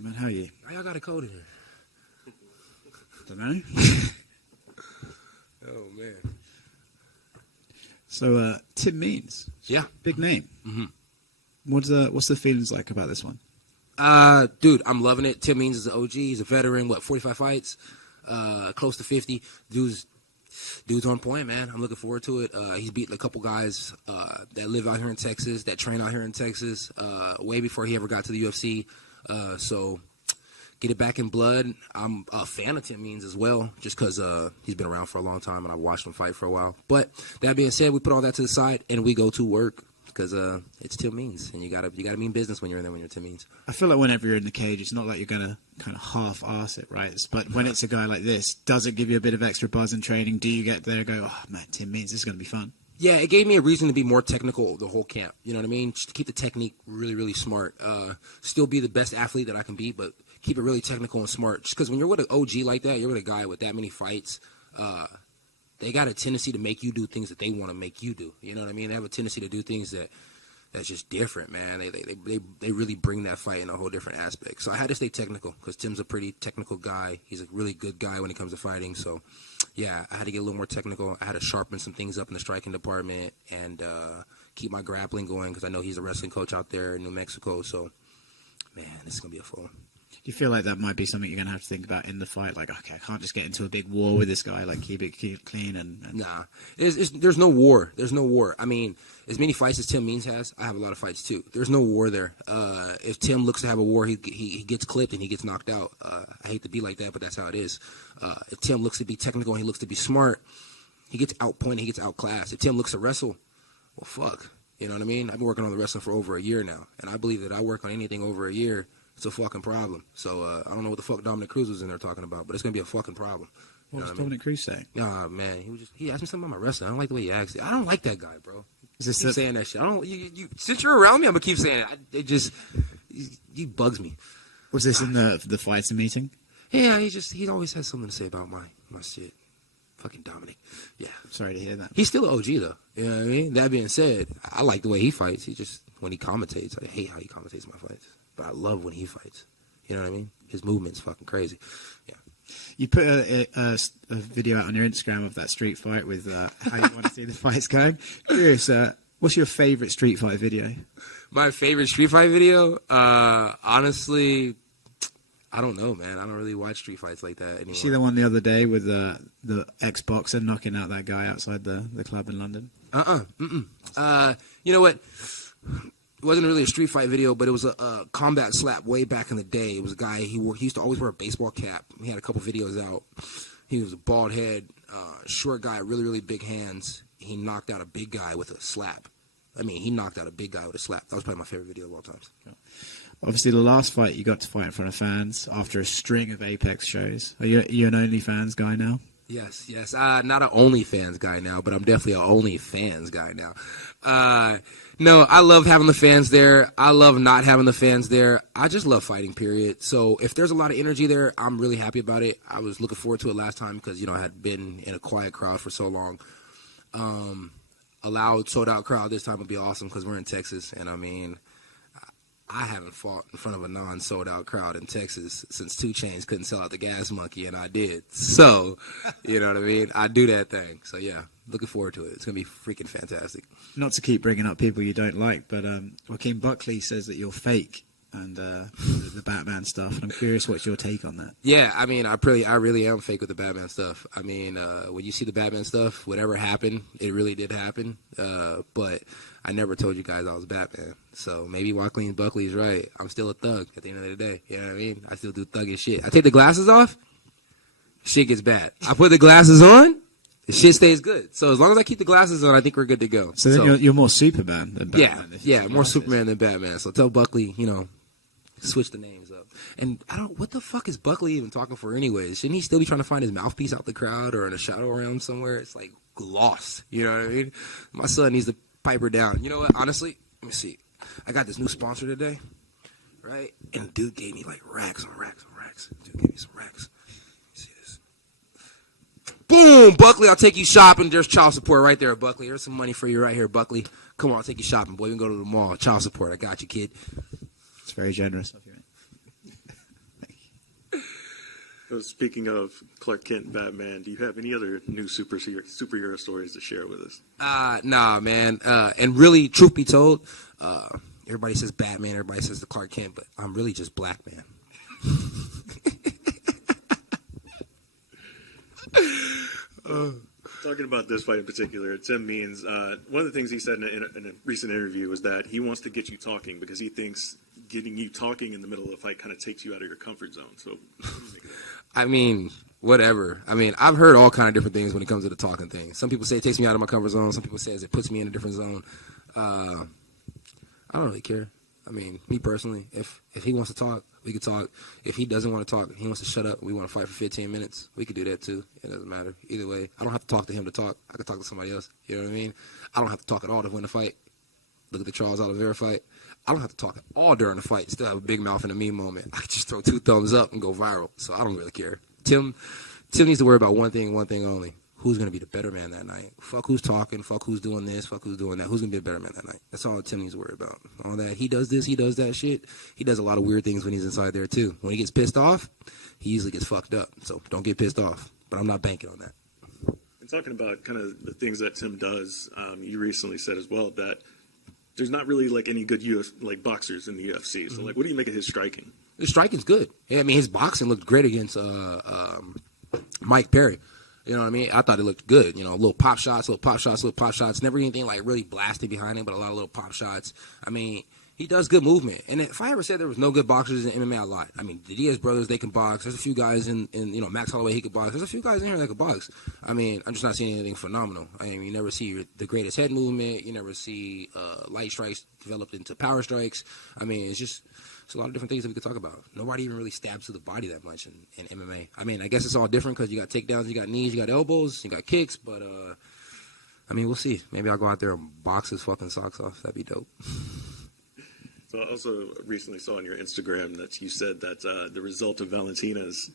Good man, how are you? Why y'all got a code in here? Don't know. Oh, man. So, Tim Means. Yeah. Big name. Mm-hmm. What's the feelings like about this one? Dude, I'm loving it. Tim Means is an OG. He's a veteran. 45 fights? Close to 50. Dude's on point, man. I'm looking forward to it. He's beaten a couple guys that live out here in Texas, that train out here in Texas, way before he ever got to the UFC. So get it back in blood. I'm a fan of Tim Means as well, just because he's been around for a long time and I've watched him fight for a while. But that being said, we put all that to the side and we go to work because it's Tim Means, and you gotta mean business when you're in there when you're Tim Means. I feel like whenever you're in the cage, it's not like you're gonna kind of half-arse it, right? But when it's a guy like this, does it give you a bit of extra buzz in training? Do you get there and go, oh man, Tim Means, this is gonna be fun? Yeah, it gave me a reason to be more technical the whole camp. You know what I mean? Just to keep the technique really, really smart. Still be the best athlete that I can be, but keep it really technical and smart. Just because when you're with an OG like that, you're with a guy with that many fights, they got a tendency to make you do things that they want to make you do. You know what I mean? They have a tendency to do things that's just different, man. They really bring that fight in a whole different aspect. So I had to stay technical because Tim's a pretty technical guy. He's a really good guy when it comes to fighting. So, yeah, I had to get a little more technical. I had to sharpen some things up in the striking department and keep my grappling going because I know he's a wrestling coach out there in New Mexico. So, man, this is going to be a full. Do you feel like that might be something you're going to have to think about in the fight? Like, okay, I can't just get into a big war with this guy. Like, keep it clean and... Nah. There's no war. There's no war. I mean, as many fights as Tim Means has, I have a lot of fights too. There's no war there. If Tim looks to have a war, he gets clipped and he gets knocked out. I hate to be like that, but that's how it is. If Tim looks to be technical and he looks to be smart, he gets outpointed, he gets outclassed. If Tim looks to wrestle, well, fuck. You know what I mean? I've been working on the wrestling for over a year now, and I believe that I work on anything over a year, it's a fucking problem. So I don't know what the fuck Dominic Cruz was in there talking about, but it's gonna be a fucking problem. What was Dominic Cruz saying? Nah, man, he asked me something about my wrestling. I don't like the way he asked it. I don't like that guy, bro. Is this keep saying that shit? I don't. You since you're around me, I'm gonna keep saying it. He bugs me. Was this in the fighting meeting? Yeah, he always has something to say about my shit. Fucking Dominic. Yeah. Sorry to hear that. He's still an OG though. You know what I mean? That being said, I like the way he fights. He just when he commentates, I hate how he commentates my fights. But I love when he fights. You know what I mean? His movement's fucking crazy. Yeah. You put a video out on your Instagram of that street fight with how you want to see the fights going. Curious, what's your favorite street fight video? My favorite street fight video? Honestly, I don't know, man. I don't really watch street fights like that anymore. You see the one the other day with the ex-boxer knocking out that guy outside the club in London? You know what? It wasn't really a street fight video, but it was a combat slap way back in the day. It was a guy, he used to always wear a baseball cap. He had a couple videos out. He was a bald head, short guy, really, really big hands. He knocked out a big guy with a slap. I mean, he knocked out a big guy with a slap. That was probably my favorite video of all time. Obviously, the last fight you got to fight in front of fans after a string of Apex shows. Are you an OnlyFans guy now? Yes. Not an OnlyFans guy now, but I'm definitely an OnlyFans guy now. No, I love having the fans there. I love not having the fans there. I just love fighting, period. So if there's a lot of energy there, I'm really happy about it. I was looking forward to it last time because, I had been in a quiet crowd for so long. A loud, sold-out crowd this time would be awesome because we're in Texas. And, I mean, I haven't fought in front of a non-sold-out crowd in Texas since 2 Chainz couldn't sell out the Gas Monkey, and I did. So, you know what I mean? I do that thing. So, yeah, looking forward to it. It's going to be freaking fantastic. Not to keep bringing up people you don't like, but Joaquin Buckley says that you're fake and the Batman stuff, and I'm curious what's your take on that. Yeah, I mean, I really am fake with the Batman stuff. I mean, when you see the Batman stuff, whatever happened, it really did happen. But I never told you guys I was Batman. So maybe Joaquin Buckley's right. I'm still a thug at the end of the day. You know what I mean? I still do thuggish shit. I take the glasses off, shit gets bad. I put the glasses on, the shit stays good. So as long as I keep the glasses on, I think we're good to go. So then you're more Superman than Batman. Yeah, more Superman than Batman. So tell Buckley, switch the names up. And what the fuck is Buckley even talking for anyways? Shouldn't he still be trying to find his mouthpiece out the crowd or in a shadow realm somewhere? It's like lost. You know what I mean? My son needs to pipe her down. You know what? Honestly, let me see. I got this new sponsor today, right? And dude gave me like racks on racks on racks. Dude gave me some racks. See this? Boom, Buckley, I'll take you shopping. There's child support right there, Buckley. There's some money for you right here, Buckley. Come on, I'll take you shopping, boy. We can go to the mall. Child support. I got you, kid. It's very generous of you. Speaking of Clark Kent and Batman, do you have any other new superhero stories to share with us? Nah, man. And really, truth be told, everybody says Batman, everybody says the Clark Kent, but I'm really just Black Man. Talking about this fight in particular, Tim Means, one of the things he said in a recent interview was that he wants to get you talking because he thinks getting you talking in the middle of a fight kind of takes you out of your comfort zone. So, what do you think of that? I mean, whatever. I mean, I've heard all kind of different things when it comes to the talking thing. Some people say it takes me out of my comfort zone. Some people say it puts me in a different zone. I don't really care. I mean, me personally, if he wants to talk, we could talk. If he doesn't want to talk, he wants to shut up, we want to fight for 15 minutes, we could do that too. It doesn't matter. Either way, I don't have to talk to him to talk. I could talk to somebody else. You know what I mean? I don't have to talk at all to win a fight. Look at the Charles Oliveira fight. I don't have to talk at all during the fight. Still have a big mouth in a me moment. I could just throw 2 thumbs up and go viral. So I don't really care. Tim needs to worry about one thing only. Who's going to be the better man that night? Fuck who's talking. Fuck who's doing this. Fuck who's doing that. Who's going to be the better man that night? That's all Tim needs to worry about. All that. He does this. He does that shit. He does a lot of weird things when he's inside there, too. When he gets pissed off, he usually gets fucked up. So don't get pissed off. But I'm not banking on that. And talking about kind of the things that Tim does, you recently said as well that there's not really like any good boxers in the UFC. So like, what do you make of his striking? His striking's good. I mean, his boxing looked great against Mike Perry. You know what I mean? I thought it looked good. You know, little pop shots. Never anything like really blasted behind him, but a lot of little pop shots. I mean, he does good movement. And if I ever said there was no good boxers in MMA, I lied. I mean, the Diaz brothers, they can box. There's a few guys in Max Holloway, he could box. There's a few guys in here that could box. I mean, I'm just not seeing anything phenomenal. I mean, you never see the greatest head movement. You never see light strikes developed into power strikes. I mean, it's a lot of different things that we could talk about. Nobody even really stabs to the body that much in MMA. I mean, I guess it's all different because you got takedowns, you got knees, you got elbows, you got kicks, but, I mean, we'll see. Maybe I'll go out there and box his fucking socks off. That'd be dope. So I also recently saw on your Instagram that you said that the result of Valentina's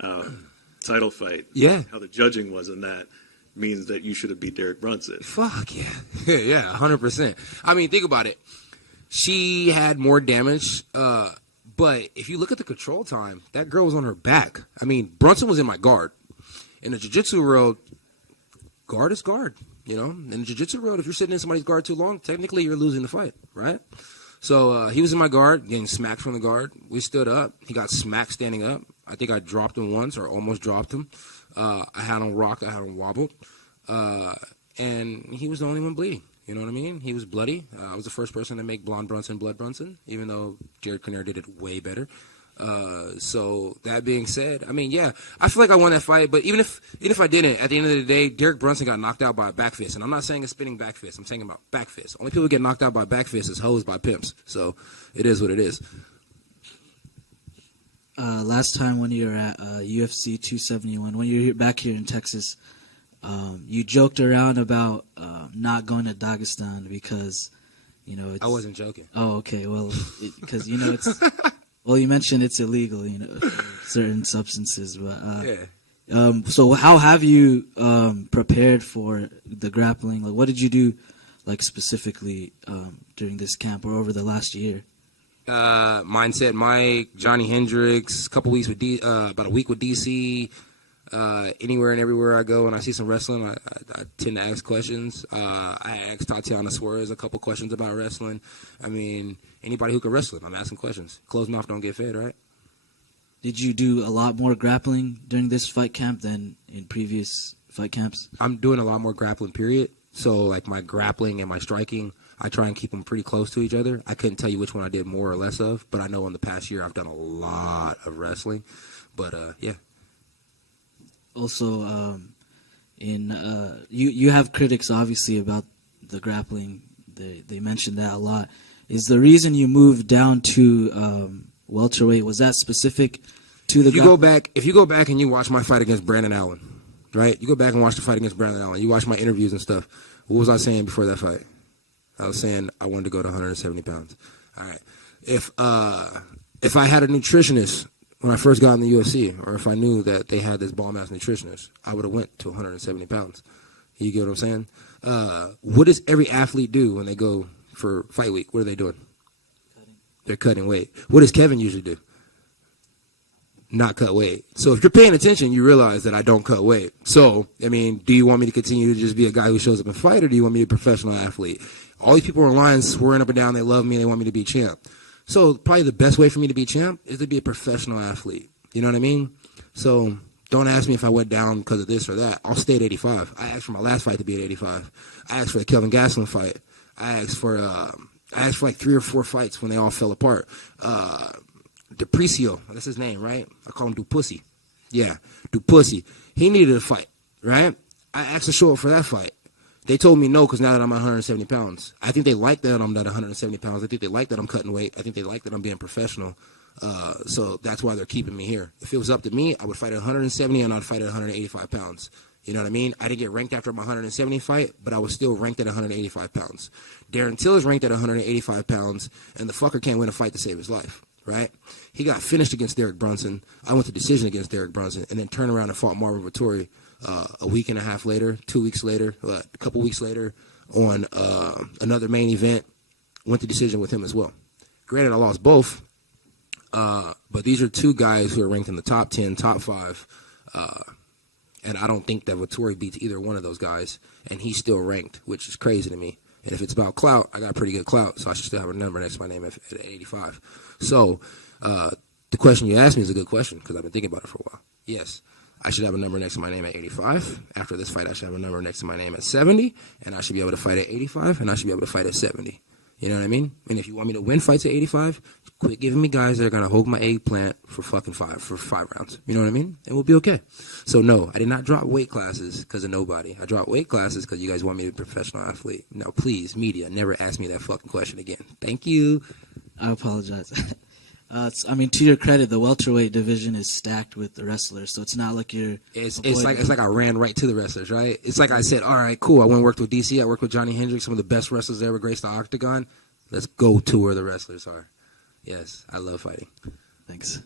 title fight, how the judging was in that, means that you should have beat Derek Brunson. Fuck yeah. Yeah, 100%. I mean, think about it. She had more damage, but if you look at the control time, that girl was on her back. I mean, Brunson was in my guard. In the jiu-jitsu world, guard is guard, you know? In the jiu-jitsu world, if you're sitting in somebody's guard too long, technically you're losing the fight, right? So he was in my guard, getting smacked from the guard. We stood up. He got smacked standing up. I think I dropped him once or almost dropped him. I had him rocked. I had him wobbled. And he was the only one bleeding. You know what I mean? He was bloody. I was the first person to make Blonde Brunson Blood Brunson, even though Jared Connor did it way better. So that being said, I mean, yeah, I feel like I won that fight, but even if I didn't, at the end of the day, Derek Brunson got knocked out by a back fist, and I'm not saying a spinning back fist. I'm saying about back fist. Only people who get knocked out by back fist is hoes by pimps. So it is what it is. Last time when you were at UFC 271, when you were back here in Texas, you joked around about not going to Dagestan because, you know, it's... I wasn't joking. Oh, okay. Well, because, you know, it's... Well, you mentioned it's illegal, you know, certain substances. But so how have you prepared for the grappling? Like, what did you do, like, specifically during this camp or over the last year? Mindset Mike, Johnny Hendricks, about a week with DC. Anywhere and everywhere I go and I see some wrestling, I tend to ask questions. I asked Tatiana Suarez a couple questions about wrestling. I mean, anybody who can wrestle, I'm asking questions. Closed mouth don't get fed, right? Did you do a lot more grappling during this fight camp than in previous fight camps? I'm doing a lot more grappling, period. So, like, my grappling and my striking, I try and keep them pretty close to each other. I couldn't tell you which one I did more or less of, but I know in the past year I've done a lot of wrestling. But, yeah. Also, you have critics, obviously, about the grappling. They mentioned that a lot. Is the reason you moved down to welterweight, was that specific to the... If you go back and you watch my fight against Brandon Allen, right? You go back and watch the fight against Brandon Allen. You watch my interviews and stuff. What was I saying before that fight? I was saying I wanted to go to 170 pounds. All right. If I had a nutritionist when I first got in the UFC, or if I knew that they had this ball-mass nutritionist, I would have went to 170 pounds. You get what I'm saying? What does every athlete do when they go for fight week? What are they doing? They're cutting weight. What does Kevin usually do? not cut weight. So if you're paying attention, you realize that I don't cut weight. So, I mean, do you want me to continue to just be a guy who shows up and fight, or do you want me to be a professional athlete? All these people online swearing up and down they love me, they want me to be champ. So probably the best way for me to be champ is to be a professional athlete. You know what I mean? So don't ask me if I went down because of this or that. I'll stay at 85. I asked for my last fight to be at 85. I asked for the Kelvin Gastelum fight. I asked for like 3 or 4 fights when they all fell apart. DePricio, that's his name, right? I call him Dupussy. Yeah, Dupussy. He needed a fight, right? I asked to show up for that fight. They told me no because now that I'm at 170 pounds. I think they like that I'm at 170 pounds. I think they like that I'm cutting weight. I think they like that I'm being professional. So that's why they're keeping me here. If it was up to me, I would fight at 170 and I'd fight at 185 pounds. You know what I mean? I didn't get ranked after my 170 fight, but I was still ranked at 185 pounds. Darren Till is ranked at 185 pounds, and the fucker can't win a fight to save his life, right? He got finished against Derek Brunson. I went to decision against Derek Brunson, and then turned around and fought Marvin Vettori a week and a half later, 2 weeks later, a couple weeks later on another main event. Went to decision with him as well. Granted, I lost both, but these are 2 guys who are ranked in the top 10, top 5, and I don't think that Vettori beats either one of those guys, and he's still ranked, which is crazy to me. And if it's about clout, I got pretty good clout, so I should still have a number next to my name at 85. So the question you asked me is a good question because I've been thinking about it for a while. Yes, I should have a number next to my name at 85. After this fight, I should have a number next to my name at 70, and I should be able to fight at 85, and I should be able to fight at 70. You know what I mean? And if you want me to win fights at 85, quit giving me guys that are going to hold my eggplant for fucking 5 rounds. You know what I mean? And we'll be okay. So, no, I did not drop weight classes because of nobody. I dropped weight classes because you guys want me to be a professional athlete. Now, please, media, never ask me that fucking question again. Thank you. I apologize. I mean, to your credit, the welterweight division is stacked with the wrestlers, so it's not like you're. It's like I ran right to the wrestlers, right? It's like I said, all right, cool. I went and worked with DC. I worked with Johnny Hendricks, some of the best wrestlers that ever graced the octagon. Let's go to where the wrestlers are. Yes, I love fighting. Thanks.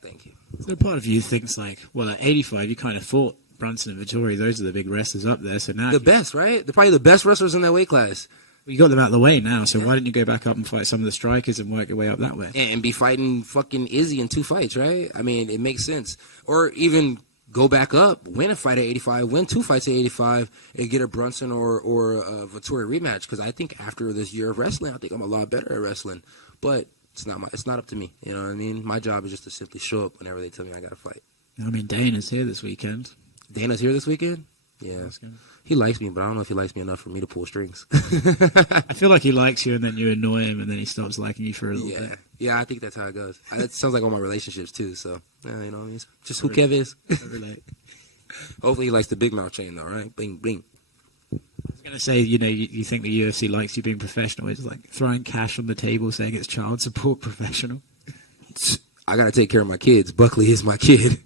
Thank you. So part of you thinks like, well, at 85, you kind of fought Brunson and Vettori. Those are the big wrestlers up there. So now the best, right? They're probably the best wrestlers in that weight class. You got them out of the way now, so why didn't you go back up and fight some of the strikers and work your way up that way? And be fighting fucking Izzy in 2 fights, right? I mean, it makes sense. Or even go back up, win a fight at 85, win 2 fights at 85, and get a Brunson or a Vettori rematch. Because I think after this year of wrestling, I think I'm a lot better at wrestling. But it's not up to me. You know what I mean? My job is just to simply show up whenever they tell me I got to fight. I mean, Dana's here this weekend. Dana's here this weekend? Yeah. He likes me, but I don't know if he likes me enough for me to pull strings. I feel like he likes you, and then you annoy him, and then he stops liking you for a little bit. Yeah, I think that's how it goes. It sounds like all my relationships, too, so, you know, he's just who Kev is. Hopefully he likes the big mouth chain, though, right? Bling, bling. I was going to say, you know, you think the UFC likes you being professional. It's like throwing cash on the table saying it's child support professional. I got to take care of my kids. Buckley is my kid.